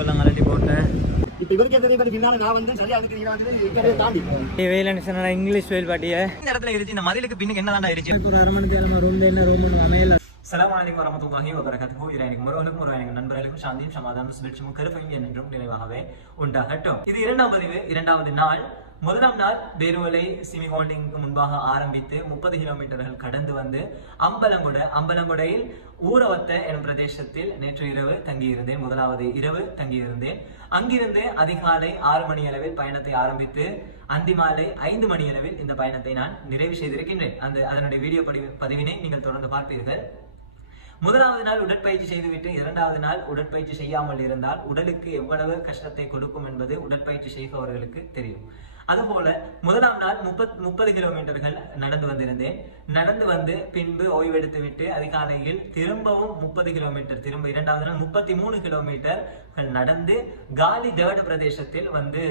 பூவெல்லாம் கலட்டி போட்டேன். இப்போ இவருக்கு எதிரே பின்னால நான் வந்து சரியா அதுக்கு தாண்டி வெயில் என்ன இங்கிலீஷ் வெயில் பாட்டிய இந்த இடத்துல இருந்துச்சு. இந்த மதிலுக்கு பின்னுக்கு என்னதான் இருந்துச்சு. ஒரு அரை மணி நேரம் ரொம்ப என்ன ரொம்ப அமையல. அஸ்ஸலாமு அலைக்கும் வரஹ்மத்துல்லாஹி வபரகாத்துஹு. இறைவனுக்கு முருகனுக்கும் முருகனுக்கு நண்பர்களுக்கும் சாந்தியும் சமாதானம் சுபிட்சமும் கருப்பையும் என்றும் நிறைவாகவே உண்டாகட்டும். இது இரண்டாம் பதிவு, இரண்டாவது நாள். முதலாம் நாள் பேருவலை சிமி ஹோல்டிங் முன்பாக ஆரம்பித்து 30 கிலோமீட்டர்கள் கடந்து வந்து அம்பலங்குடையில் ஊரவத்த எனும் பிரதேசத்தில் நேற்று இரவு தங்கியிருந்தேன். முதலாவது இரவு தங்கியிருந்தேன். அங்கிருந்து அதிகாலை 6 மணி அளவில் பயணத்தை ஆரம்பித்து அந்திமாலை 5 மணி அளவில் இந்த பயணத்தை நான் நிறைவு செய்திருக்கின்றேன். அதனுடைய வீடியோ பதிவினை நீங்கள் தொடர்ந்து பார்ப்பீர்கள். முதலாவது நாள் உடற்பயிற்சி செய்துவிட்டு இரண்டாவது நாள் உடற்பயிற்சி செய்யாமல் இருந்தால் உடலுக்கு எவ்வளவு கஷ்டத்தை கொடுக்கும் என்பது உடற்பயிற்சி செய்பவர்களுக்கு தெரியும். அதுபோல முதலாம் நாள் 30 கிலோமீட்டர்கள் நடந்து வந்திருந்தேன். நடந்து வந்து பின்பு ஓய்வெடுத்து விட்டு அதிகாலையில் திரும்பவும் 30 கிலோமீட்டர், திரும்ப இரண்டாவது நாள் 33 கிலோமீட்டர் நடந்து காலி தேவட பிரதேசத்தில் வந்து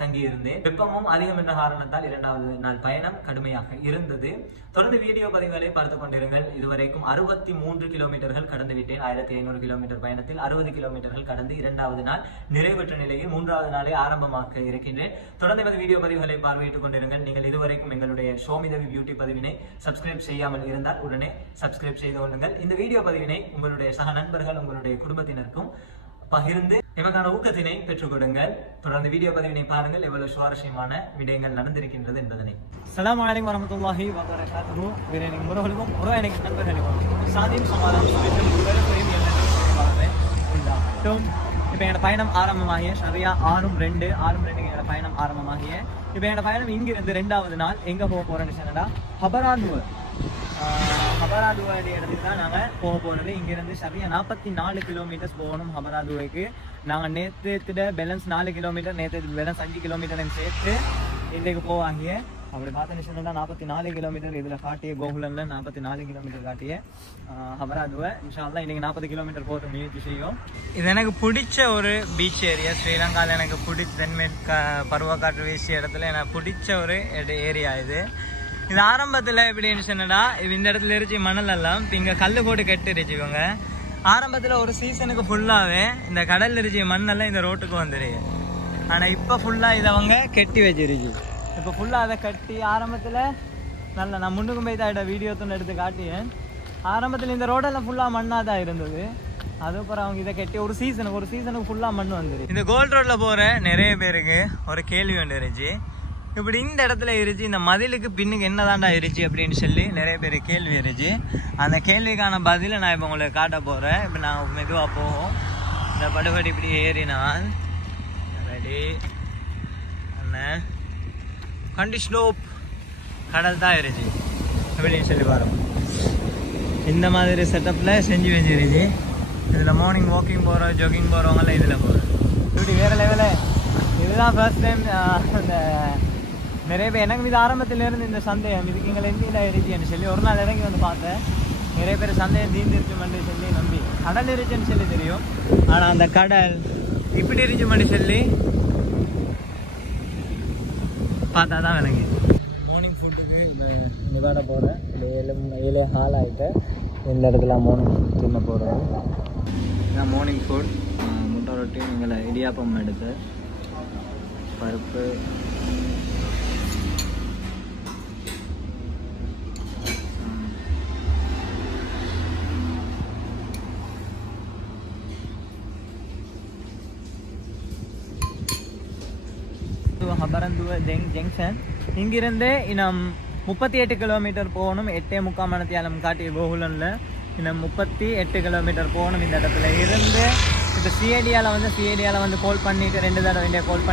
தங்கியிருந்தேன். வெப்பமும் அதிகம் என்ற காரணத்தால் இரண்டாவது நாள் பயணம் கடுமையாக இருந்தது. தொடர்ந்து வீடியோ பதிவுகளை பார்த்துக் கொண்டிருங்கள். இதுவரைக்கும் 63 கிலோமீட்டர்கள் கடந்து விட்டேன். 1500 கிலோமீட்டர் பயணத்தில் 60 கிலோமீட்டர்கள் கடந்து இரண்டாவது நாள் நிறைவேற்ற நிலையில் மூன்றாவது நாளை ஆரம்பமாக்க இருக்கின்றேன். தொடர்ந்து வீடியோ பதிவுகளை பார்வையிட்டுக் கொண்டிருங்கள். நீங்கள் இதுவரைக்கும் எங்களுடைய ஷோமிதவி பியூட்டி பதிவினை சப்ஸ்கிரைப் செய்யாமல் இருந்தால் உடனே சப்ஸ்கிரைப் செய்து கொள்ளுங்கள். இந்த வீடியோ பதிவினை உங்களுடைய சக நண்பர்கள், உங்களுடைய குடும்பத்தினருக்கும் பகிர்ந்து இவக்கான ஊக்கத்தினை பெற்றுக் கொடுங்கள். தொடர்ந்து வீடியோ பதிவினை பாருங்கள், எவ்வளவு சுவாரஸ்யமான விடயங்கள் நடந்திருக்கின்றது என்பதனை. அஸ்ஸலாமு அலைக்கும் வரஹ்மத்துல்லாஹி வபரகாத்துஹு. இறைவனுக்கு முருகனுக்கும் முருகனுக்கு நண்பர்களுக்கும் சாந்தியும் சமாதானம் சுபிட்சமும் கருப்பையும் உண்டாகட்டும். இப்போ என்னோட பயணம் ஆரம்பமாகிய சரியா 6:02 என்னோட பயணம் ஆரம்பமாகிய இப்போ என்னோட பயணம் இங்கிருந்து இரண்டாவது நாள் எங்க போக போறேன்னு சொன்னா ஹபராதுவடி இடத்துக்கு தான் நாங்கள் போக போகிறது. இங்கிருந்து சரியா 44 கிலோமீட்டர்ஸ் போகணும் ஹபராதுவைக்கு. நாங்கள் நேற்று பேலன்ஸ் 4 கிலோமீட்டர், நேற்று பேலன்ஸ் 5 கிலோமீட்டர் சேர்த்து இன்றைக்கு போவாங்க. அப்படி பார்த்தேன்னு சொன்னா 44 கிலோமீட்டர் இதில் காட்டிய கோகுலம்ல 44 கிலோமீட்டர் காட்டிய ஹபராதுவை இன்ஷா அல்லாஹ் இன்னைக்கு 40 கிலோமீட்டர் போகிற முயற்சி செய்யும். இது எனக்கு பிடிச்ச ஒரு பீச் ஏரியா. ஸ்ரீலங்காவில் எனக்கு பிடிச்ச தென்மேற் பருவக்காற்று வீசிய இடத்துல எனக்கு பிடிச்ச ஒரு ஏரியா இது. இது ஆரம்பத்தில் எப்படின்னு சொன்னா இந்த இடத்துல இருந்துச்சு மணல் எல்லாம் இப்போ இங்கே கல் போட்டு கட்டிருச்சு. இவங்க ஆரம்பத்தில் ஒரு சீசனுக்கு ஃபுல்லாகவே இந்த கடல் இருந்துச்சு மண்ணெல்லாம் இந்த ரோட்டுக்கு வந்துருக்கு. ஆனால் இப்போ ஃபுல்லாக இதை அவங்க கட்டி வச்சிருச்சு. இப்போ ஃபுல்லாக அதை கட்டி ஆரம்பத்தில் நல்லா நான் முன்னுக்கும் போய் தான் வீடியோ துணை எடுத்து காட்டியேன். ஆரம்பத்தில் இந்த ரோடெல்லாம் ஃபுல்லாக மண்ணாக தான் இருந்தது. அதுக்கப்புறம் அவங்க இதை கட்டி ஒரு சீசனுக்கு ஃபுல்லாக மண் வந்துருக்கு. இந்த கோல்ட் ரோட்டில் போகிற நிறைய பேருக்கு ஒரு கேள்வி ஒன்று இருந்துச்சு. இப்படி இந்த இடத்துல இருந்துச்சு, இந்த மதிலுக்கு பின்னுக்கு என்னதாண்டா இருந்துச்சு அப்படின்னு சொல்லி நிறைய பேர் கேள்வி இருந்துச்சு. அந்த கேள்விக்கான பதிலை நான் இப்போ உங்களுக்கு காட்ட போகிறேன். இப்போ நாங்கள் மெதுவாக போவோம். இந்த படுபடி இப்படி ஏறினால் ரெடி அண்ணன் கண்டிஸ்லோப் கடல் தான் இருந்துச்சு அப்படின்னு சொல்லி பாருங்க. இந்த மாதிரி செட்டப்பில் செஞ்சு வச்சிருச்சு. இதில் மார்னிங் வாக்கிங் போகிறோம், ஜாகிங் போகிறவங்களாம் இதில் போகிறோம். இப்படி வேறு லெவலில் இதுதான் ஃபர்ஸ்ட் டைம். அந்த நிறைய பேர் எனக்கு இது ஆரம்பத்திலேருந்து இந்த சந்தேகம் இதுக்கு எங்களை எந்த இருந்துச்சுன்னு சொல்லி ஒரு நாள் இறங்கி வந்து பார்த்தேன். நிறைய பேர் சந்தேகம் தீர்ந்துருச்சுமென்று சொல்லி நம்பி கடல் இருந்துச்சுன்னு சொல்லி தெரியும். ஆனால் அந்த கடல் இப்படி இருந்துச்சுமென்று சொல்லி பார்த்தா தான் எனக்கு மார்னிங் ஃபுட்டுக்கு இந்த வேலை போகிறேன். இந்த 7 ஹால் ஆகிட்டு இந்த இடத்துல மார்னிங் ஃபுட் தின்ன போகிறோம். நான் மார்னிங் ஃபுட் முட்டை ரொட்டி, எங்களை இடியாப்பம் எடுத்து பருப்பு, ஹபரந்துவ ஜங்ஷன். இங்கிருந்து இன்னும் 38 கிலோமீட்டர் போகணும். 8.3 மணித்தியாலம் காட்டிய கோகுலனில் இன்னும் 38 கிலோமீட்டர் போகணும். இந்த இடத்துல இருந்து இப்போ சிஐடியாவில் வந்து கால் பண்ணிவிட்டு 2 தடவை இந்தியா கால்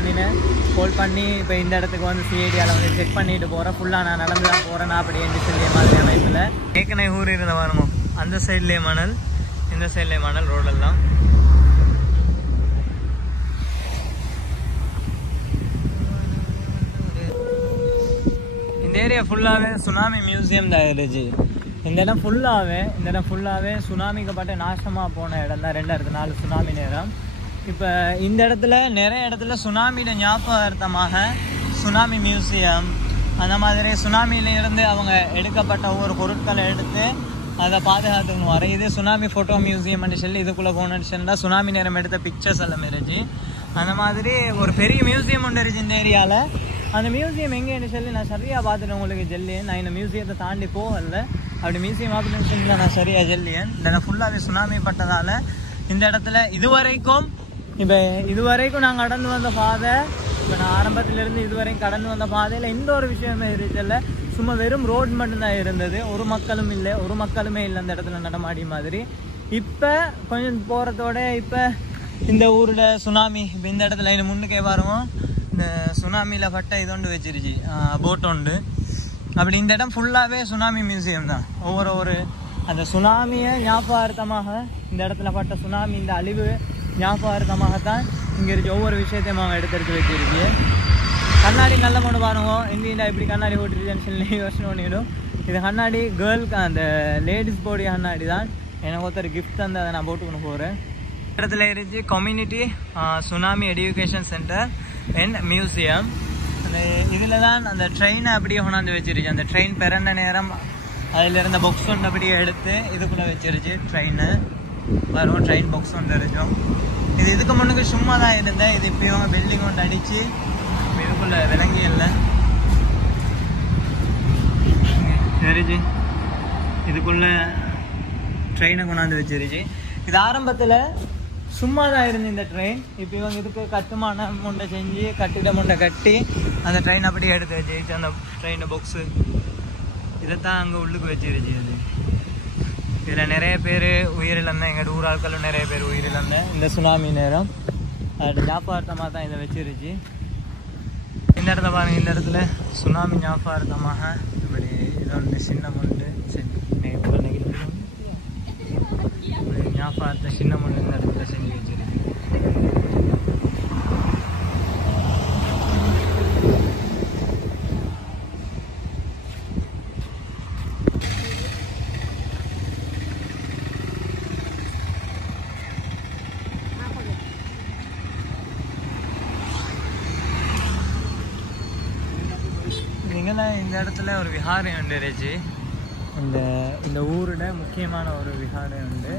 பண்ணி இப்போ இந்த இடத்துக்கு வந்து சிஐடியாவில் வந்து செக் பண்ணிட்டு போகிறேன். ஃபுல்லாக நான் நடந்து தான் போகிறேன் அப்படின்னு சொல்லி மாதிரியான இதில் ஏற்கனவே ஊர் இருந்த வரணும். அந்த சைட்லேயே மணல், இந்த சைட்லேயே மணல் ரோடெல்லாம். இந்த ஏரியா ஃபுல்லாகவே சுனாமி மியூசியம் தான் இருந்துச்சு. இந்த இடம் ஃபுல்லாகவே சுனாமிக்கப்பட்ட நாசமாக போன இடம் தான். 2004 சுனாமி நேரம். இப்போ இந்த இடத்துல நிறைய இடத்துல சுனாமியோட ஞாபகார்த்தமாக சுனாமி மியூசியம் அந்த மாதிரி சுனாமியில இருந்து அவங்க எடுக்கப்பட்ட ஒவ்வொரு பொருட்களை எடுத்து அதை பாதுகாத்துக்கணும் வர. இது சுனாமி ஃபோட்டோ மியூசியம் சொல்லி இதுக்குள்ளே போனோன்னா சுனாமி நேரம் எடுத்த பிக்சர்ஸ் எல்லாம் இருந்துச்சு. அந்த மாதிரி ஒரு பெரிய மியூசியம் ஒன்று இருந்துச்சு இந்த ஏரியாவில். அந்த மியூசியம் எங்கேன்னு சொல்லி நான் சரியாக பார்த்துட்டேன் உங்களுக்கு ஜெல்லியன். நான் இந்த மியூசியத்தை தாண்டி போகல. அப்படி மியூசியம் பார்த்துட்டு சொல்லி நான் சரியாக ஜெல்லியன். இல்லை ஃபுல்லாகவே சுனாமி பட்டதால் இந்த இடத்துல இதுவரைக்கும் நாங்கள் கடந்து வந்த பாதை, இப்போ நான் ஆரம்பத்திலேருந்து இதுவரைக்கும் கடந்து வந்த பாதையில் இந்த ஒரு விஷயமே இருந்துச்சுல்ல. சும்மா வெறும் ரோடு மட்டும்தான் இருந்தது. ஒரு மக்களுமே இல்லை அந்த இடத்துல நடமாடி மாதிரி. இப்போ கொஞ்சம் போகிறதோட இப்போ இந்த ஊரில் சுனாமி இப்போ இந்த இடத்துல இந்த முன்னுக்கே பாருவோம். இந்த சுனாமியில் பட்ட இதொண்டு வச்சிருச்சு போட் உண்டு. அப்படி இந்த இடம் ஃபுல்லாகவே சுனாமி மியூசியம் தான். ஒவ்வொரு அந்த சுனாமியை ஞாபகார்த்தமாக இந்த இடத்துல பட்ட சுனாமி இந்த அழிவு ஞாபகார்த்தமாகத்தான் இங்கே இருந்துச்சு. ஒவ்வொரு விஷயத்தையும் அவங்க எடுத்து வச்சிருக்கு. கண்ணாடி நல்ல கொண்டு பாருவோம். இந்தியா இப்படி கண்ணாடி போட்டுருச்சுன்னு சொல்லி யோசனை பண்ணிவிடும். இது கண்ணாடி கேர்ளுக்கு அந்த லேடிஸ் போடிய கண்ணாடி தான். எனக்கு ஒருத்தர் கிஃப்ட் தந்து அதை நான் போட்டுக்கொண்டு போகிறேன். இடத்துல இருந்துச்சு community tsunami education centre and museum. அந்த இதில் தான் அந்த ட்ரெயினை அப்படியே கொண்டாந்து வச்சிருச்சு. அந்த ட்ரெயின் பிறந்த நேரம் அதில் இருந்த பொக்ஸ் ஒன்று அப்படியே எடுத்து இதுக்குள்ளே வச்சிருச்சு. வரும் ட்ரெயின் பொக்ஸ் ஒன்று இருக்கும். இது இதுக்கு முன்னுக்கு சும்மா தான் இருந்தேன். இது இப்போயும் பில்டிங் ஒன்று அடித்து இதுக்குள்ளே விளங்கி இல்லை சரிச்சு. இதுக்குள்ளே ட்ரெயினை கொண்டாந்து வச்சிருச்சு. இது ஆரம்பத்தில் சும்மா தான் இருந்து இந்த ட்ரெயின். இப்போ இவங்க இதுக்கு கட்டுமானம் முண்டை செஞ்சு கட்டிடம் முண்டை கட்டி அந்த ட்ரெயின் அப்படியே எடுத்து வச்சிருச்சு. அந்த ட்ரெயின் பாக்ஸு இதைத்தான் அங்கே உள்ளுக்கு வச்சிருச்சு. அது இதில் நிறைய பேர் உயிரிழந்தேன். எங்கள் ஊர் ஆட்களும் நிறைய பேர் உயிரிழந்தேன் இந்த சுனாமி நேரம். அது ஞாபகார்த்தமாக தான் இதை வச்சிருச்சு. இந்த இடத்துல பாருங்கள். இந்த இடத்துல சுனாமி ஞாபகார்த்தமாக இப்படி இதை வந்து சின்னம் உண்டு ஞாபகார்த்த சின்னம் ஒன்று இந்த இடத்துல செஞ்சு வச்சிருக்கு. இந்த இடத்துல ஒரு விஹாரம் உண்டு இருந்துச்சு. இந்த ஊரோட முக்கியமான ஒரு விஹாரம் உண்டு.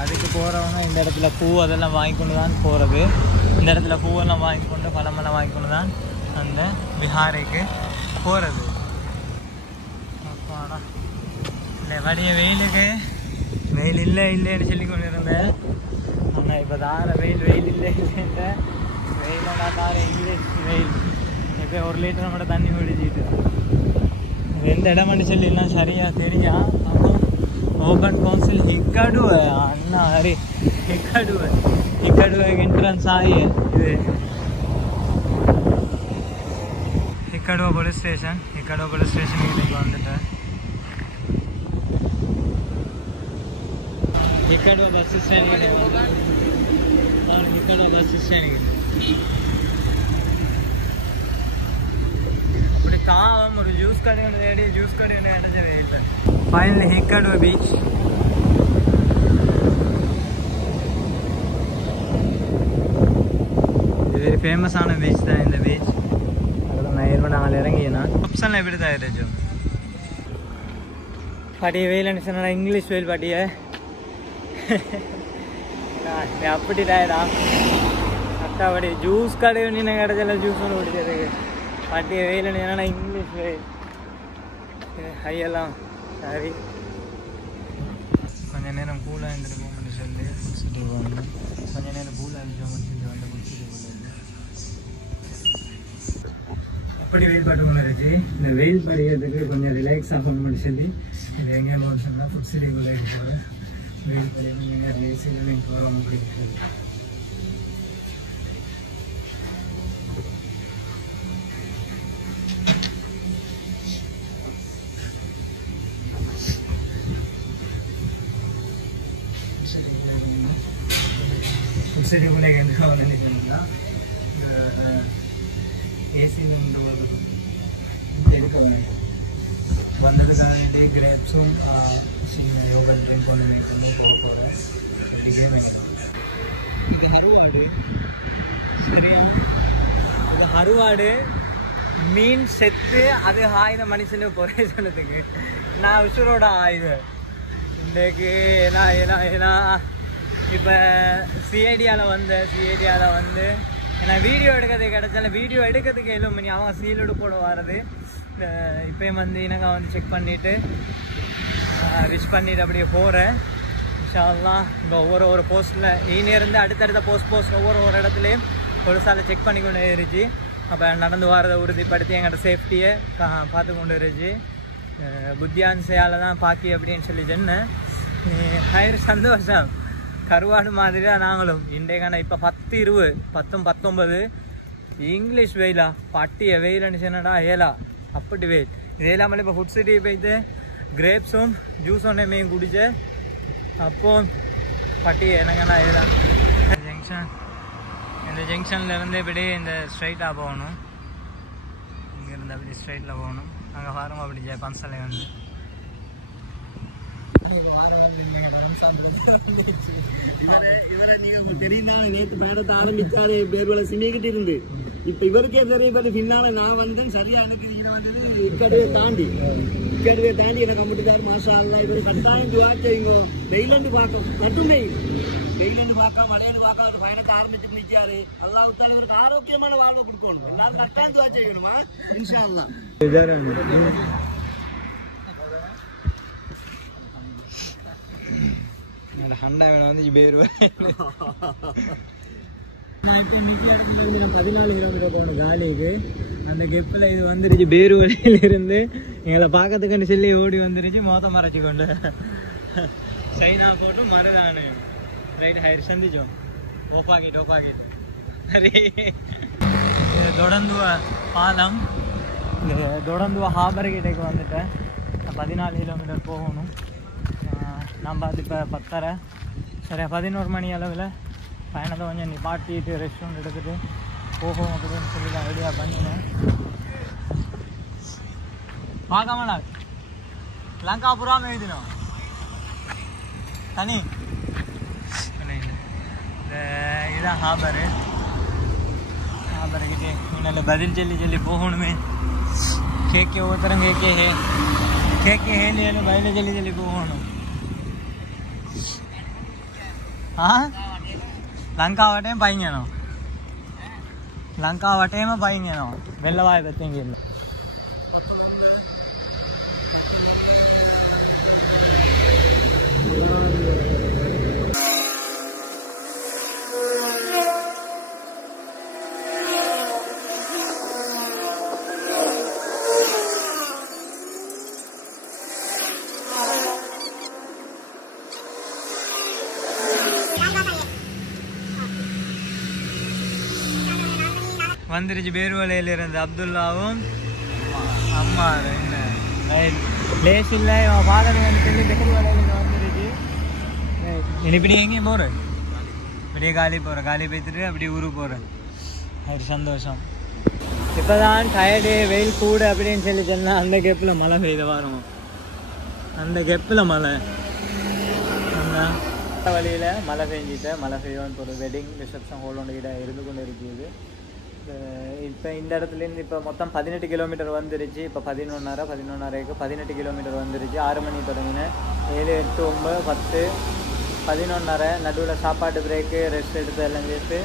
அதுக்கு போகிறவங்க இந்த இடத்துல பூ அதெல்லாம் வாங்கி கொண்டு தான் போகிறது. இந்த இடத்துல பூவெல்லாம் வாங்கி கொண்டு பழமெல்லாம் வாங்கி கொண்டு தான் அந்த விஹாரைக்கு போகிறது. அப்பாடா இல்லை வடிய வெயிலுக்கு வெயில் இல்லைன்னு சொல்லி கொண்டு இருந்தேன். ஆனால் இப்போ தார வெயில் இல்லைன்ற வெயிலோட தார இங்கிலீஷ் வெயில். இப்போ 1 லிட்டர் மட்டும் தண்ணி குடிச்சிட்டு எந்த இடம்னு சொல்லிலாம் சரியாக தெரியா. ஓபன் கவுன்சில் ಹಿಕ್ಕಡುವ ಅಣ್ಣ ಹರಿ ಹಿಕ್ಕಡುವ ಎಂಟ್ರೆನ್ಸ್ ಆಗಿ ಇದೆ. ಹಿಕ್ಕಡುವ ಪೊಲೀಸ್ ಸ್ಟೇಷನ್ ಇಲ್ಲಿಗೆ வந்துட்டேன். ಹಿಕ್ಕಡುವ ಬಸ್ ಸ್ಟ್ಯಾಂಡಿಗೆ அப்படி காவம் ஒரு ஜூஸ் கடை ஒன்று தேடி ஜூஸ் கடை ஒன்று அடைஞ்சவே இல்லை. Finally Hikkaduwa beach. இது ஃபேமஸான பீச் தான் இந்த பீச். அதில் நான் ஏற்பட நாங்கள் இறங்கினா ஆப்ஷனில் எப்படி தான் இருந்துச்சு. பாட்டிய வெயில்னு சொன்னா இங்கிலீஷ் வெயில் பாட்டிய அப்படி தாயடா அட்டாபடி ஜூஸ் கடை ஒன்று கிடைச்சல ஜூஸ் ஒன்று குடிச்சதுக்கு. பாட்டிய வெயில்னு சொன்னா இங்கிலீஷ் வெயில் ஹையெல்லாம் சரி. கொஞ்சம் நேரம் கூலாக இருந்துட்டு போகணும்னு சொல்லி குடிச்சிட்டு போகணும். கொஞ்சம் நேரம் கூலாக இருந்துச்சோம்னு சொல்லி வந்து குடிச்சிட்டு போகணும். அப்படி வெயில் பாட்டு ஒன்று இருந்துச்சு. இந்த வெயில் படிக்கிறதுக்கு கொஞ்சம் ரிலாக்ஸ் ஆகணும்னு சொல்லி இது எங்கே போகணும்னு சொன்னால் ஃபுட் சிட்டிக்குள்ளே போகிறேன். வெயில் படிக்கணும் எங்கே ரிலேக்ஸில் எனக்கு வரும் அப்படி இருக்குது. சரி உலக நினைக்கிறீங்களா ஏசியில் எடுக்க வந்ததுக்காண்டி கிரேப்ஸும் சின்ன யோகல் ட்ரிங்க் ஒன்று மேய்க்கணும் போக போகிறேன். இப்படிக்கே மேய்க்கணும். இது ஹருவாடு சரியா. இது ஹருவாடு மீன் செத்து அது ஆயுத மனுஷனுக்கு குறை சொன்னதுக்கு நான் உசுரோட ஆயுதம் இன்றைக்கு ஏன்னா இப்போ சிஐடியாவில் வந்து ஏன்னா வீடியோ எடுக்கிறதுக்கு கிடச்சால வீடியோ எடுக்கிறதுக்கு 7 மணி அவங்க சீலோடு போட வர்றது. இப்போயும் வந்து எனக்கு வந்து செக் பண்ணிவிட்டு விஷ் பண்ணிவிட்டு அப்படியே போகிறேன். இன்ஷா அல்லாஹ் இப்போ ஒவ்வொரு போஸ்ட்டில் இனியிருந்து அடுத்தடுத்த போஸ்ட் ஒவ்வொரு இடத்துலையும் ஒரு சாலை செக் பண்ணி கொண்டு இருந்துச்சு. அப்போ நடந்து வரதை உறுதிப்படுத்தி எங்களோட சேஃப்டியை பார்த்து கொண்டு இருந்துச்சு. புத்தியான்சையால் தான் பாக்கி அப்படின்னு சொல்லி சொன்னேன். ஹயர் சந்தோஷம். கருவாடு மாதிரி தான் நாங்களும் இன்றைக்கான இப்போ 10, 20, 10, 19 இங்கிலீஷ் வெயிலா பட்டிய வெயில்னு சொன்னடா ஏலா அப்படி வெயில். இது இல்லாமல் இப்போ ஃபுட் சிட்டி போய்த்து கிரேப்ஸும் ஜூஸ் ஒன்றையும் குடிச்சு அப்போ பட்டிய எனக்கான ஏலா ஜங்ஷன். இந்த ஜங்ஷன்லேருந்து இப்படி இந்த ஸ்ட்ரைட்டாக போகணும். இங்கேருந்து அப்படி ஸ்ட்ரைட்டில் போகணும். அங்கே பாருங்க அப்படி பன்சலை வந்து ஆரம்பிச்சாரு பேர்வலை சிமிக்கிட்டு இருந்து இப்ப இவருக்கே தெரியும். பின்னால நான் வந்தேன் சரியா எனக்கு இக்கடுவே தாண்டி எனக்கு கம்பிட்டுட்டாரு. மாஷா அல்லா இவரு கட்டாயம் துவா செய்யுங்க. வெயிலண்டு பார்க்க மட்டும் வெயிலண்டு பார்க்க மழையண்டு பார்க்க ஒரு பயணத்தை ஆரம்பிச்சு நிற்காரு. அல்லாஹ் உத்தால இவருக்கு ஆரோக்கியமான வாழ்வை கொடுக்கணும். எல்லாரும் கட்டாயம் துவா செய்யணுமா இன்ஷா அல்லாஹ். ஹண்டா வேணும் வந்து பேரு 14 கிலோமீட்டர் போகணும் காலிக்கு. அந்த கெப்பில் இது வந்துருச்சு பேரு வழியிலிருந்து எங்களை பார்க்கறதுக்குன்னு சொல்லி ஓடி வந்துருச்சு. மொத்தம் மறைச்சி கொண்டு சைனா போட்டு மறுதானு ரைட் ஹயர் சந்திச்சோம். ஓப்பாக்கிட்டு சரி தொடர்ந்துவ பாலம் தொடர்ந்துவ ஹாபர் கிட்டேக்கு வந்துட்டேன். 14 கிலோமீட்டர் போகணும். நான் பார்த்து இப்போ 10:30 சரியா 11 மணி அளவில் பயணத்தை கொஞ்சம் நிப்பாட்டிட்டு ரெஸ்ட் ரூம் எடுத்துகிட்டு போகும் அப்படின்னு சொல்லி தான் ஐடியா பண்ணினேன். பார்க்காமலா லங்காபுராம எழுதினோம் தனி இதுதான் ஹாபருக்கிட்டே நல்ல பதில் சொல்லி போகணுமே. கேக்கே ஒருத்தரம் கேக்கே ஹேலியாலும் பதில் சொல்லி போகணும். ලංකාවටම පයින් යනවා වෙල්ලවාය පැත්තෙන් ගිහිල්ලා. வந்துருச்சு பேருவலையிலிருந்து அப்துல்லாவும் அம்மா என்ன பிளேஸ் இல்லை இவன் ஃபாதர் வந்து சொல்லி பேருவலையில் வந்துருச்சு. இனிப்படி எங்கேயும் போகிறேன் அப்படியே காலி பேத்துட்டு அப்படியே ஊருக்கு போகிறேன். அது சந்தோஷம். இப்போ தான் டயர்டு வெயில் கூட அப்படின்னு சொல்லி சொன்னால் அந்த கெப்பில் மழை பெய்த வரும். அந்த கெப்பில் மழை அந்த வழியில் மழை பெய்யும். ஒரு வெட்டிங் ரிசப்ஷன் ஹோல் ஒன்று கிட்ட இருந்து கொண்டு இருக்குது. இப்போ இந்த இடத்துலேருந்து இப்போ மொத்தம் 18 கிலோமீட்டர் வந்துருச்சு. இப்போ 11:30க்கு 18 கிலோமீட்டர் வந்துருச்சு. 6 மணி தொடங்கினேன். 7, 8, 9, 10, 11:30 நடுவில் சாப்பாட்டு பிரேக்கு ரெஸ்ட் எடுத்து எல்லாம் சேர்த்து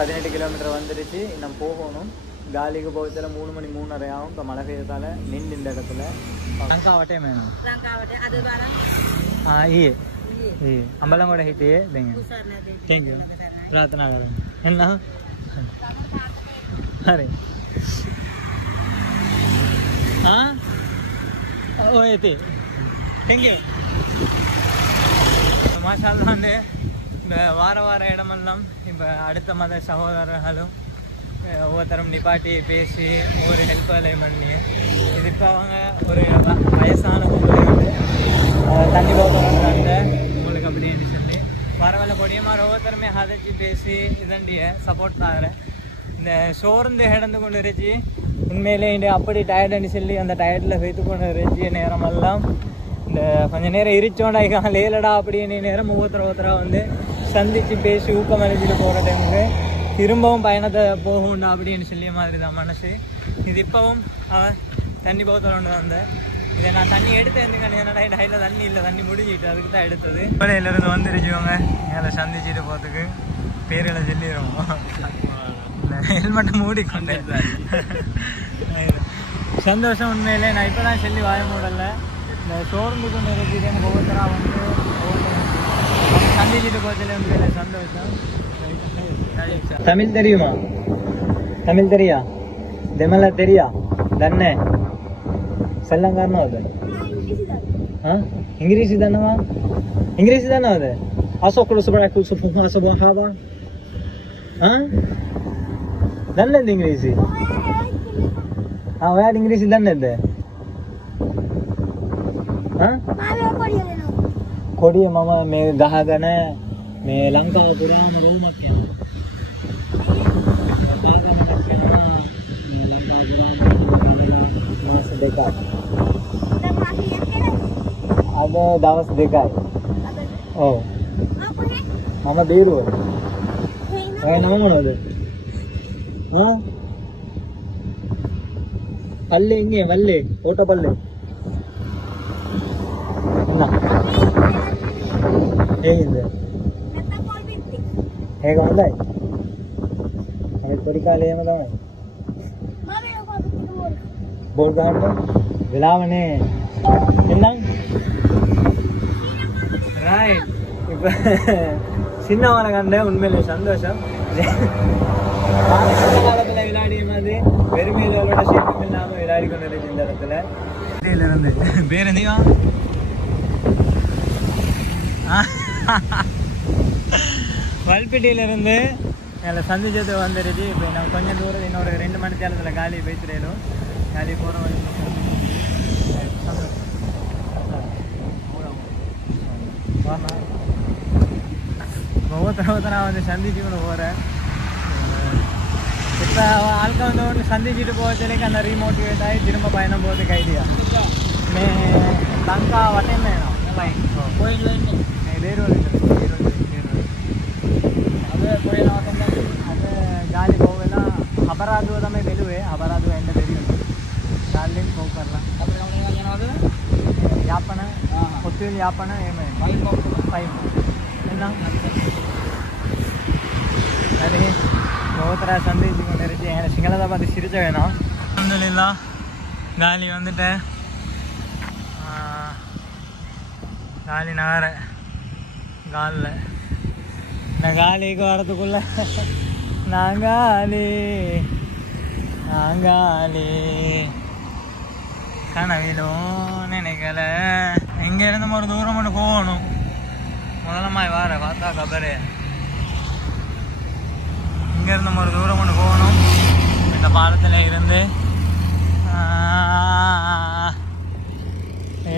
18 கிலோமீட்டர் வந்துருச்சு. இன்னும் போகணும். காலிக்கு போகிறதுல 3 மணி 3:30 ஆகும். இப்போ மழை பெய்யறதால நின்று இந்த இடத்துல லங்காவட்டே வேணும். அம்பலங்கோட ஹிட்டே தேங்க்யூ பிரார்த்தனா கரேன் என்ன अरे हाँ वो थे थैंक यू மாஷாஅல்லாஹ் இந்த வார இடமெல்லாம் இப்போ அடுத்த மத சகோதரர்களும் ஒவ்வொருத்தரும் நிப்பாட்டி பேசி ஒவ்வொரு ஹெல்ப்லையும் பண்ணி இது இப்போ அவங்க ஒரு வயசான தண்ணி போகிறாங்க உங்களுக்கு அப்படின்னு சொல்லி பரவாயில்ல கொடியமாக ஒவ்வொருத்தருமே ஹதச்சி பேசி இதண்டிய சப்போர்ட் தாகிறேன். இந்த சோர்ந்து கிடந்து கொண்டு இருந்துச்சு உண்மையிலே இங்கே அப்படி டயர்டுன்னு சொல்லி அந்த டயர்டில் வைத்து கொண்டு இருந்துச்சு நேரமெல்லாம். இந்த கொஞ்சம் நேரம் இருச்சோண்டாய்க்காங்க லேலடா அப்படின்னு நேரம் ஒவ்வொருத்தராக வந்து சந்தித்து பேசி ஊக்கம் அழிஞ்சிட்டு போகிற டைமுக்கு திரும்பவும் பயணத்தை போகும்டா அப்படின்னு சொல்லிய மாதிரி தான் மனசு. இது இப்போவும் அவன் தண்ணி போத்தோண்டு வந்தேன். இதை நான் தண்ணி எடுத்து என்னடா டைல தண்ணி இல்லை, தண்ணி முடிஞ்சிட்டு அதுக்கு தான் எடுத்தது. இருந்து வந்துருச்சுவங்க மேலே சந்திச்சுட்டு போகிறதுக்கு பேர்களை சொல்லிடுவோம். இல்லை ஹெல்மெட்டை மூடிக்கொண்டேன். சந்தோஷம் உண்மையிலே. நான் இப்போ தான் சொல்லி வாய மூடலை. இந்த சோர்ந்து கொண்டு இருக்குது எனக்கு ஒவ்வொருத்தராக வந்து சந்திச்சுட்டு போகிறதுல உண்மையிலே சந்தோஷம். தமிழ் தெரியுமா? தமிழ் தெரியா? தெமல தெரியா? தண்ணே செல்லம் காரணம் அது इंग्लिश दाना इंग्लिश दाना है असो करो सब रखो सब सब हवा हां दाना है इंग्लिश हां यार इंग्लिश दाना है हां कोड़ी मामा मैं गहागने मैं लंका पुराम रोमक के देखा ada dawas dekai oh mama biru nama mana ada palle inge valle oto palle enna heginde hega hondai ane porikale ema thamai bol gahanda velawane enna right இப்ப சின்னவனை கண்ட உண்மையிலே சந்தோஷம். காலத்துல விளையாடிய மாதிரி பெருமையிலோட சீக்கிரம் இல்லாம விளையாடி கொண்டு இருக்கு இந்த இடத்துல. இருந்து பேர் என்னையா வல்பிட்டியிலிருந்து எங்களை சந்திச்சது வந்துருச்சு. இப்போ நான் கொஞ்சம் தூரம் இன்னொரு 2 மணி நேரத்தில் காலி போய்த்துடும். காலி போகிற வழி ஒவ்வொருத்தர நான் வந்து சந்திச்சு கொண்டு போகிறேன். இப்போ ஆட்கள் வந்து ஒன்று சந்திச்சுட்டு போகிறதுலேக்கு அந்த ரீமோட்டிவேட் ஆகி திரும்ப பயணம் போகிறதுக்கு ஐடியா மே லங்கா வட்டேன் கோயில் வேறு அது கோயில் அது காலி போகலாம் அபராது தம்மை வெளுவே அபராது என்ன தெரியும் காலையும் போகலாம் அது யாப்பன ஒத்துழைப்பு யாப்பன ஏமே ஃபைவ் என்ன சரி ஒவ்வொருத்தர சந்திச்சு கொண்டு இருந்துச்சு. எனக்கு சிங்களத்தை பார்த்து சிரிச்ச வேணும். அல்ஹம்துலில்லாஹ் காலி வந்துட்டேன். காலி நகர காலில் நான் காலிக்கு வரதுக்குள்ள நாங்காலி கனவிலும் நினைக்கல. இங்கேருந்து ஒரு தூரம் மட்டும் போகணும். முதலமாய் வார பார்த்தா கபரு இங்கேருந்து ஒரு தூரம் மட்டும் போகணும். இந்த பாலத்தில் இருந்து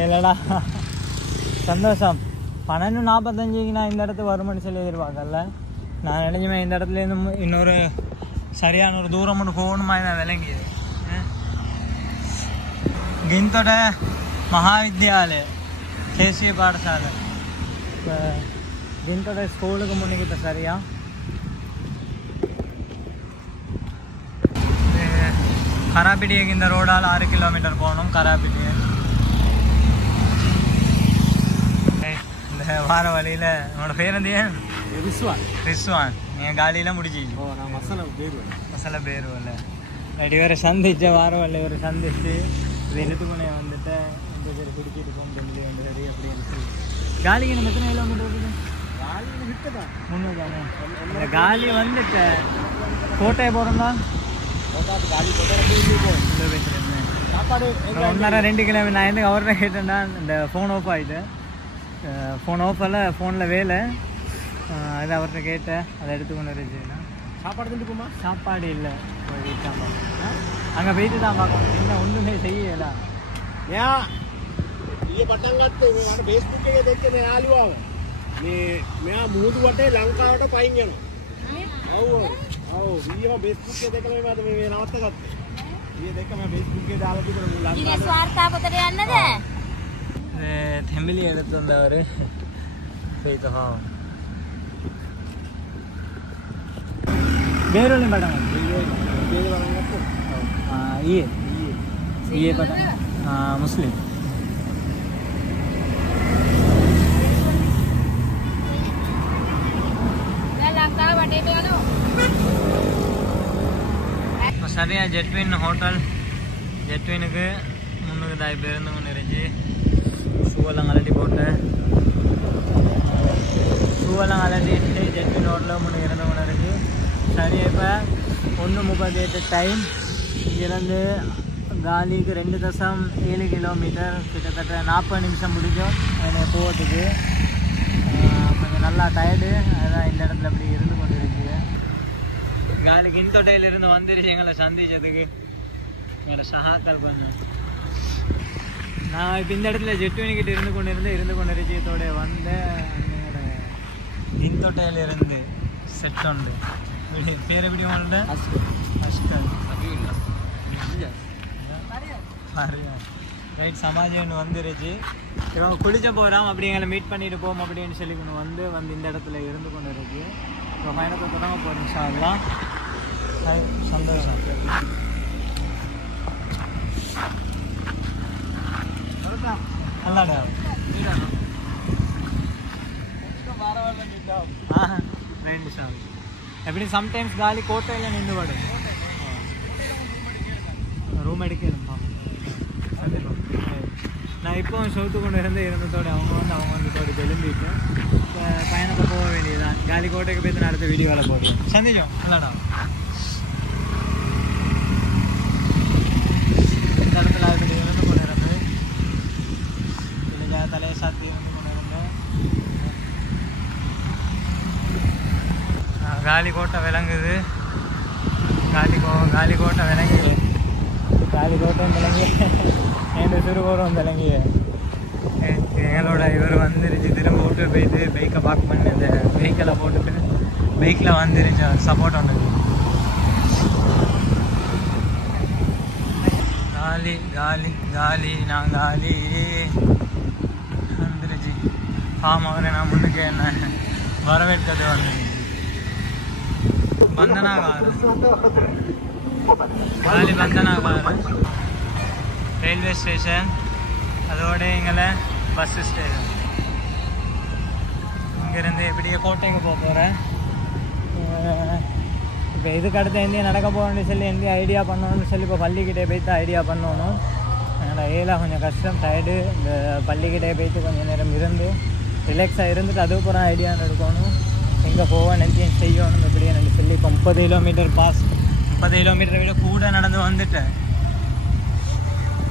இல்லைடா சந்தோஷம். 12:45 நான் இந்த இடத்துக்கு வருமானு சொல்லி எதிர்பார்க்கல. நான் நினைச்சுமே இந்த இடத்துலேருந்து இன்னொரு சரியான ஒரு தூரம் மட்டும் போகணுமா நான் விளங்கியது. गिंतोट महाविद्यालय केसीए पाठशाला गिंतोट स्कूल को मुन्ने की सरिया करापिटी रोड 6 किलोमीटर போகணும். करापिटी இந்த வார வழியில உன்னோட பேர் என்ன? ரிஸ்வான். ரிஸ்வான் நீங்க காலியில முடிச்சிச்சு. நான் மசாலா பேருவல்ல வேற சந்திச்ச வார வழியில ஒரு சந்திச்சு வெளுத்துக்குனே வந்துட்டு இந்த பேர் பிடிச்சிட்டு போகும் தம்பி வந்து சரி அப்படின்னு சொல்லி. காலிக்கு நம்ம எத்தனை கிலோமீட்டர் இருக்குது? காலி விட்டு தான் 300 தானே. இந்த காலி வந்துட்டு கோட்டையை போகிறோம்னா காலி சாப்பாடு 1.5-2 கிலோமீட்டர். நான் எதுக்கு அவர்கிட்ட கேட்டேன்னா இந்த ஃபோன் ஆஃப் ஆகிட்டு ஃபோன் ஆஃப் அல்ல ஃபோனில் வேலை அது அவர்கிட்ட கேட்டேன். அதை எடுத்துக்கொண்டு இருந்துச்சுன்னா சாப்பாடு தந்து போமா? சாப்பாடு இல்லை அங்கே போயிட்டு தான் பார்க்கணும். என்ன ஒன்றுமே செய்யல. ஏன் ඊයේ පටන් ගත්තේ මේ අර Facebook එකේ දැක්ක මේ යාළුවාව මෙයා මුහුදු වටේ ලංකාවට පයින් යනවා. ඔව් ඊයේ මම Facebook එකේ දැකලා මේ නවත්ත ගත්තා. ඊයේ දැක්ක මම Facebook එකේ දාලා තිබුණා මු ලංකාවට. ඉතින් ස්වාර්ථාපතට යන්නද? තැඹිලි எடுத்து வந்தவர் போயிட்டு ஹா ಬೇರೋಳಿ ಮೇಡಮ್ ये पता मुस्लिम சரியா ஜெட்வின் ஹோட்டல் ஜெட்வினுக்கு முன்னுக்கு தான் பேருந்து கொண்டு இருந்துச்சு ஷூவெல்லாம் கலட்டி போட்டு ஷூவெல்லாம் கலட்டிட்டு ஜெட்வின் ஹோட்டலில் முன்னுக்கு இருந்து கொண்டு இருந்துச்சு சரியா இப்போ 1:38 டைம் இங்கேருந்து காலிக்கு 2.7 கிலோமீட்டர் கிட்டத்தட்ட 40 நிமிஷம் முடிக்கும் எனக்கு போகிறதுக்கு கொஞ்சம் நல்லா டயர்டு அதான் இந்த இடத்துல அப்படி இருந்து கொண்டு இருக்குது காலிக்கு இன்தொட்டையிலிருந்து வந்துருச்சு எங்களை சந்திச்சதுக்கு எங்களை சகாக்கள் கொஞ்சம் நான் இப்போ இந்த இடத்துல ஜெட்வினிக்கிட்ட இருந்து கொண்டு இருந்துச்சு இதோட வந்தேன் எங்களோட இன்தொட்டையிலிருந்து செட் உண்டு பேர் எப்படி உண்டு அஷ்கர் ரைட் சமாஜம் ஒன்று வந்துருச்சு இவங்க குளிச்ச போகிறோம் அப்படி எங்களை மீட் பண்ணிட்டு போவோம் அப்படின்னு சொல்லி ஒன்று வந்து இந்த இடத்துல இருந்து கொண்டு இருக்கு இப்போ பயணத்தை தொடங்க போகிறோம் இன்ஷா அல்லாஹ் சந்தோஷம் நல்லாடா ரைட் சார் எப்படி சம்டைம்ஸ் காலி கோட்டையில் நின்று படும் ரூம் எடுக்கணும் நான் இப்போ சவுத்து கொண்டு இருந்ததோடு அவங்க வந்து எழும்பிட்டு பயணத்தை போக வேண்டியதுதான் காலி கோட்டைக்கு போய் நான் அடுத்த வீடியோவில் போடுறேன் சந்திச்சோம் நல்லாடா இந்த இடத்துல இப்படி இருந்து கொண்டு இருந்து இல்லை தலையை சாத்தி இருந்து கொண்டு இருந்தேன் காலி கோட்டை விளங்குது காலி கோட்டை விளங்குது காலி கோட்டம் விளங்கி எங்கள் திருவோரம் விளங்கி எங்களோட இவர் வந்துருச்சு திரும்ப விட்டு போயிட்டு பைக்கை பார்க் பண்ணி இந்த வெஹிக்கிளை போட்டுட்டு பைக்கில் வந்துருச்சு சப்போர்ட் ஒன்று காலி காலி காலி நான் காலி வந்துருச்சு அவரை நான் முன்னுக்கு என்ன வரவேற்கிறது வந்துருச்சு பந்தனாகாரம் காலி பந்தனாகாரம் ரயில்வே ஸ்டேஷன் அதோட எங்களை பஸ் ஸ்டேஷன் இங்கேருந்து எப்படியே கோட்டைக்கு போக போகிறேன் இப்போ இதுக்கு அடுத்து எந்த நடக்க போகணும்னு சொல்லி எந்த ஐடியா பண்ணணும்னு சொல்லி இப்போ பள்ளிக்கிட்டே போய்ட்டு ஐடியா பண்ணணும் என்னோடய ஏழாக கொஞ்சம் கஷ்டம் டயர்டு இந்த பள்ளிக்கிட்டே போய்ட்டு கொஞ்சம் நேரம் இருந்து ரிலாக்ஸாக இருந்துட்டு அதுக்கப்புறம் ஐடியா எடுக்கணும் எங்கே போவேன் நினைச்சு செய்யணும் இப்படியே எனக்கு சொல்லி இப்போ 30 கிலோமீட்டர் 30 கிலோமீட்டரை விட கூட நடந்து வந்துட்டேன்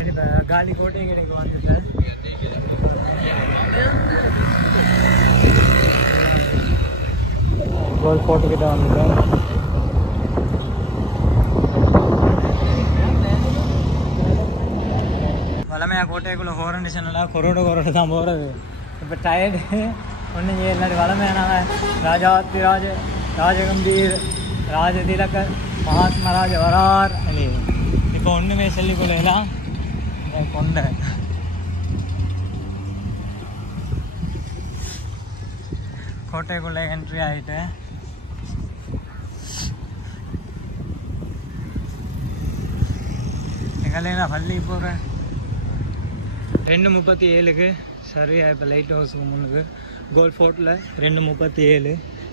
இப்போ காலி கோட்டைங்க எனக்கு வந்துட்டேன் கோல் கோட்டைக்கிட்ட வந்துட்டேன் வளமையாக கோட்டைக்குள்ளே ஹோரண்டிஷன்லாம் கொரோடு தான் போகிறது இப்போ டயர்டு ஒன்றும் இல்லாட்டி வளமையானாங்க ராஜாத்தி ராஜகம்பீர் ராஜதிலகர் மகாத்மா ராஜ வரார் இல்லையே இப்போ ஒன்றுமே சொல்லிக்கொள்ளலாம் கொண்ட கோட்டைக்குள்ளே என்ட்ரி ஆகிட்டேன் எங்களே நான் பள்ளி போகிறேன் 2:37க்கு சரியா இப்போ லைட் ஹவுஸுக்கு முன்னுக்கு கோல் ஃபோர்ட்டில் 2:37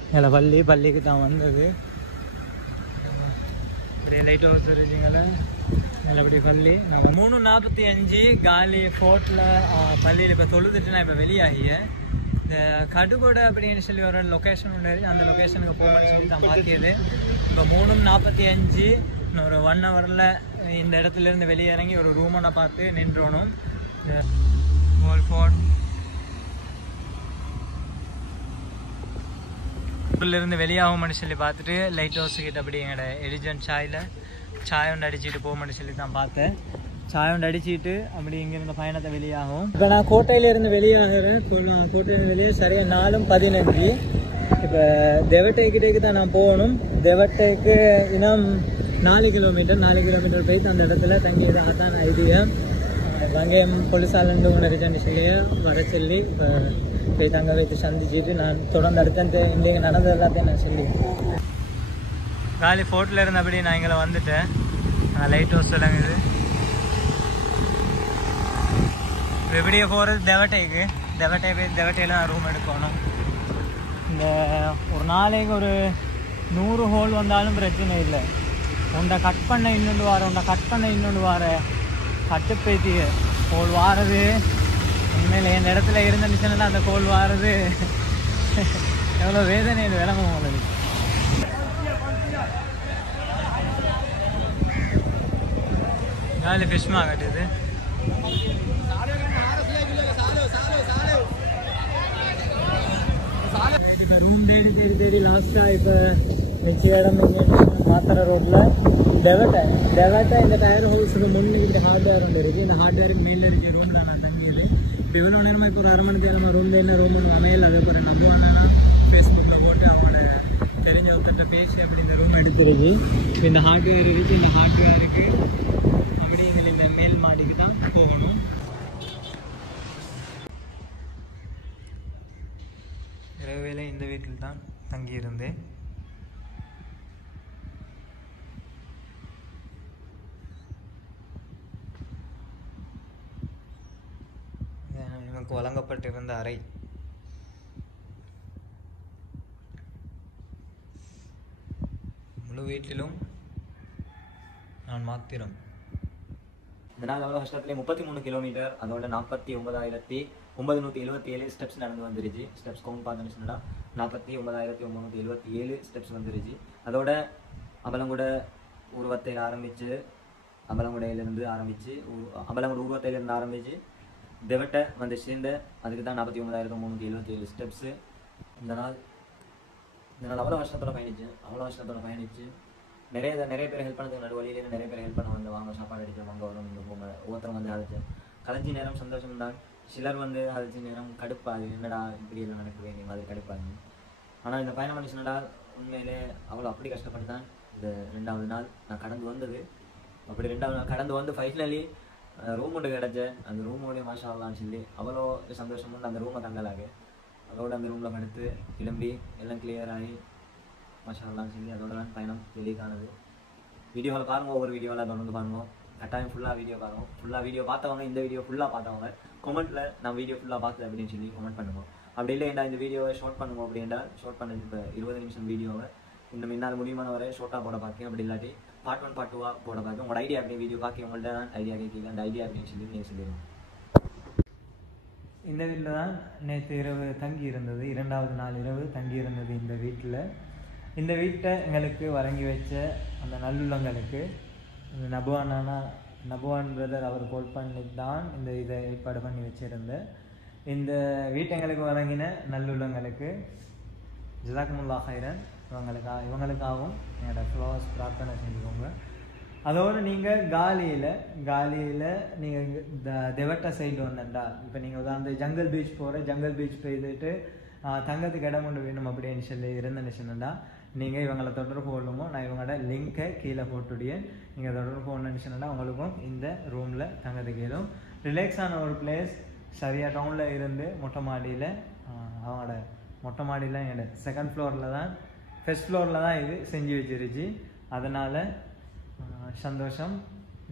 எங்களை பள்ளிக்கு தான் வந்தது அப்படியே லைட் ஹவுஸ் இருந்துச்சுங்கள அப்படி பள்ளி நாங்கள் 3:45 காலி ஃபோர்ட்டில் பள்ளியில் இப்போ தொழுதுட்டு நான் இப்போ வெளியாகியேன் இந்த கடுகோடை அப்படின்னு சொல்லி ஒரு லொக்கேஷன் உண்டு அந்த லொக்கேஷனுக்கு போகணும்னு சொல்லி தான் மாற்றியது இப்போ 3:45 இன்னொரு 1 ஹவரில் இந்த இடத்துலேருந்து வெளியே இறங்கி ஒரு ரூமனை பார்த்து நின்றோணும் இந்த கோல் ஃபோர்ட் இருந்து வெளியாகும்னு சொல்லி பார்த்துட்டு லைட் ஹவுஸ் கிட்ட அப்படி எங்களோட எலிஜென்ட் சாய் ஒன்று அடிச்சுட்டு போகும்னு சொல்லி தான் பார்த்தேன் சாய் ஒன்று அடிச்சுட்டு அப்படி இங்கேருந்து பயணத்தை வெளியாகும் இப்போ நான் கோட்டையிலேருந்து வெளியாகிறேன் கோட்டையிலேருந்து வெளியே சரியாக 4:15 இப்போ தெவட்டைக்கிட்டேக்கு தான் நான் போகணும் தெவட்டைக்கு இன்னும் 4 கிலோமீட்டர் போயிட்டு அந்த இடத்துல தங்கியதாக தான் ஐடியா வங்கயம் போலீஸாலண்டு ஒன்று இருக்குன்னு சொல்லி வர சொல்லி இப்போ போய் தங்க வைத்து சந்திச்சுட்டு நான் தொடர்ந்து அடுத்த இன்றைக்கு நடந்தது எல்லாத்தையும் நான் சொல்லி காலி ஃபோர்ட்டில் இருந்தபடி நான் இங்கே வந்துட்டேன் லைட் ஹவுஸ் விளங்குது எப்படியே போகிறது தெவட்டையில் நான் ரூம் எடுக்கணும் இந்த ஒரு நாளைக்கு ஒரு 100 ஹோல் வந்தாலும் பிரச்சனை இல்லை உண்டை கட் பண்ண இன்னொன்று வார உண்டை கட் பண்ண இன்னொன்று வார கட்டுப்பேத்தி கோல் வாரது உண்மையில் என் இடத்துல இருந்துச்சுன்னா அந்த கோல் வாரது எவ்வளோ வேதனை இது விளங்கும் உங்களுக்கு. காலி ஃபிஷ் மார்க்கெட் இது. ரூம் தேடி லாஸ்ட்டாக இப்போ மிச்ச இடம் மாத்திர ரோட்டில் டெவட்டை இந்த டயர் ஹவுஸுக்கு முன்னே இந்த ஹார்ட்வேர் ஒன்று இருக்குது. இந்த ஹார்ட்வேருக்கு மேலே இருக்க ரூம் தான் நான் தங்கியது. இப்போ இவ்வளோ நேரமாக இப்போ ஒரு அரை மணிக்கு நம்ம ரூம் என்ன ரூம் ஒன்று அமையல் அதை ஒரு நம்புவாங்கன்னா ஃபேஸ்புக்கில் போட்டு அவங்களோட தெரிஞ்ச ஒருத்தட்ட பேசி அப்படி இந்த ரூம் எடுத்துருது. இப்போ இந்த ஹார்ட்வேர் இருக்குது. இந்த ஹார்ட்வேருக்கு அப்படி எங்களை இந்த மேல் மாடிக்கு தான் போகணும். இரவு வேளை இந்த வீட்டில் தான் தங்கியிருந்தேன். எனக்கு வழங்கப்பட்டிருந்த அறை. முழு வீட்டிலும் நான் மாத்திரம். இதனால் அவ்வளோ கஷ்டத்துலேயே 33 கிலோமீட்டர், அதோட 49,977 ஸ்டெப்ஸ் நடந்து வந்துருச்சு. ஸ்டெப்ஸ் கவுண்ட் பார்த்துச்சுன்னா 49,977 ஸ்டெப்ஸ் வந்துருச்சு. அதோட அபலங்குட உருவத்தையில் ஆரம்பித்து அபலங்குடையிலேருந்து ஆரம்பித்து தெவட்டை வந்து சேர்ந்து அதுக்கு தான் 49,377 ஸ்டெப்ஸு. இதனால் அவ்வளோ கஷ்டத்தோட பயணிச்சு நிறைய பேர் ஹெல்ப் பண்ணதுக்கு நடு வழியிலேருந்து நிறைய பேர் ஹெல்ப் பண்ண வந்து வாங்க சாப்பாடு அடிச்சு வாங்க வரும் இந்த போங்க ஒவ்வொருத்தரும் வந்து அழைச்சி கலைஞ்சி நேரம் சந்தோஷம் தான். சிலர் வந்து அழைச்சி நேரம் கடுப்பாது, என்னடா இப்படி எல்லாம் நடக்குது நீ மாதிரி கடுப்பாது. ஆனால் இந்த பயணம் பண்ணிச்சுனடா உண்மையிலே அப்படி கஷ்டப்பட்டு தான் இந்த 2வது நாள் நான் கடந்து வந்தது. அப்படி 2வது நாள் கடந்து வந்து ஃபைனலி ரூம் ஒன்று கிடச்சேன். அந்த ரூமோடய மாஷா அல்லான்னு சொல்லி அவ்வளோ சந்தோஷம் வந்து அந்த ரூமை தங்கலாக அதோட அந்த ரூமில் படுத்து கிளம்பி எல்லாம் கிளியர் ஆகி மாஷா அல்லான்னு சொல்லி அதோட தான் பயணம் வெளிக்கானது. வீடியோவில் பாருங்கள், ஒவ்வொரு வீடியோவில் தொடர்ந்து பாருங்கள். கட்டாயம் ஃபுல்லாக வீடியோ பாருங்கள். ஃபுல்லாக வீடியோ பார்த்தவங்க, இந்த வீடியோ ஃபுல்லாக பார்த்தவங்க கமெண்ட்டில் நான் வீடியோ ஃபுல்லாக பார்த்தேன் அப்படின்னு சொல்லி கமெண்ட் பண்ணுவோம். அப்படி இல்லை ஏன்டா இந்த வீடியோவை ஷார்ட் பண்ணுவோம் அப்படின்னா ஷார்ட் பண்ணது இப்போ 20 நிமிஷம் வீடியோவை இன்னும் முன்னால் முடியுமான வரை ஷார்ட்டாக போட பார்க்க, அப்படி இல்லாட்டி பார்ட் 1 பார்ட் 2 போட பார்க்க. உங்களோட ஐடியா அப்படி வீடியோ பார்க்க உங்கள்ட்ட தான் ஐடியா கேட்கல, அந்த ஐடியா அப்படின்னு சொல்லி நீங்கள் சொல்லிடுவோம். இந்த வீட்டில் தான் நேற்று இரவு தங்கி இருந்தது. 2வது நாள் இரவு தங்கி இருந்தது இந்த வீட்டில். இந்த வீட்டை எங்களுக்கு வழங்கி வச்ச அந்த நல்லுள்ளங்களுக்கு நபுவான் பிரதர் அவர் கால் பண்ணி தான் இதை ஏற்பாடு பண்ணி வச்சுருந்தேன். இந்த வீட்டை எங்களுக்கு வழங்கின நல்லுள்ளங்களுக்கு ஜஸாக்குமுல்லாஹ் ஹைரன். இவங்களுக்காகவும் என்னோட ஃப்ளவர்ஸ் பிரார்த்தனை செஞ்சுக்கோங்க. அதோடு நீங்கள் காலியில் நீங்கள் இந்த தெவட்டா சைடு வந்தா இப்போ நீங்கள் உதாரணம் ஜங்கல் பீச் ஜங்கல் பீச் போயிட்டு தங்கத்துக்கு இடம் கொண்டு வேணும் அப்படின்னு சொல்லி இருந்துச்சுன்னா நீங்கள் இவங்களை தொடர்பு கொள்ளுமோ நான் இவங்களோட லிங்கை கீழே போட்டுடியேன். நீங்கள் தொடர்பு கொண்டுச்சுன்னா உங்களுக்கும் இந்த ரூமில் தங்கத்துக்கு இயலும். ரிலாக்ஸான ஒரு பிளேஸ், சரியாக டவுனில் இருந்து மொட்டை மாடியில் அவங்களோட மொட்டை மாடியில் என்னோட 2nd ஃப்ளோரில் தான், ஃபர்ஸ்ட் ஃப்ளோரில் தான் இது செஞ்சு வச்சிருச்சு. அதனால் சந்தோஷம்.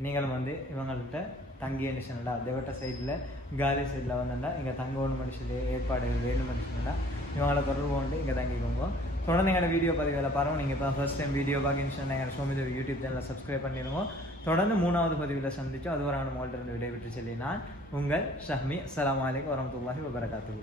நீங்களும் வந்து இவங்கள்ட்ட தங்கி என்னச்சுன்னா தெவட்டா சைடில் காலி சைடில் வந்தா இங்கே தங்க ஒன்று மனுஷன் ஏற்பாடுகள் வேணும் மனுஷன்னா இவங்களை தொடர்பு கொண்டு இங்கே தங்கிக்கோங்க. தொடர்ந்து எங்களோட வீடியோ பதிவில் பாருங்கள். நீங்கள் இப்போ ஃபர்ஸ்ட் டைம் வீடியோ பார்க்கிங்கன்னா எங்கள் ஷோமிதேவி யூடியூப் சேனலில் சப்ஸ்கிரைப் பண்ணிடுவோம். தொடர்ந்து 3வது பதிவில் சந்திச்சோம். அதுவரை உங்கள்கிட்ட விடைபெற்று சொல்லி நான் உங்கள் ஷஹ்மி. அஸ்ஸலாமு அலைக்கும் வரஹ்மத்துல்லாஹி வபரகாத்துஹு.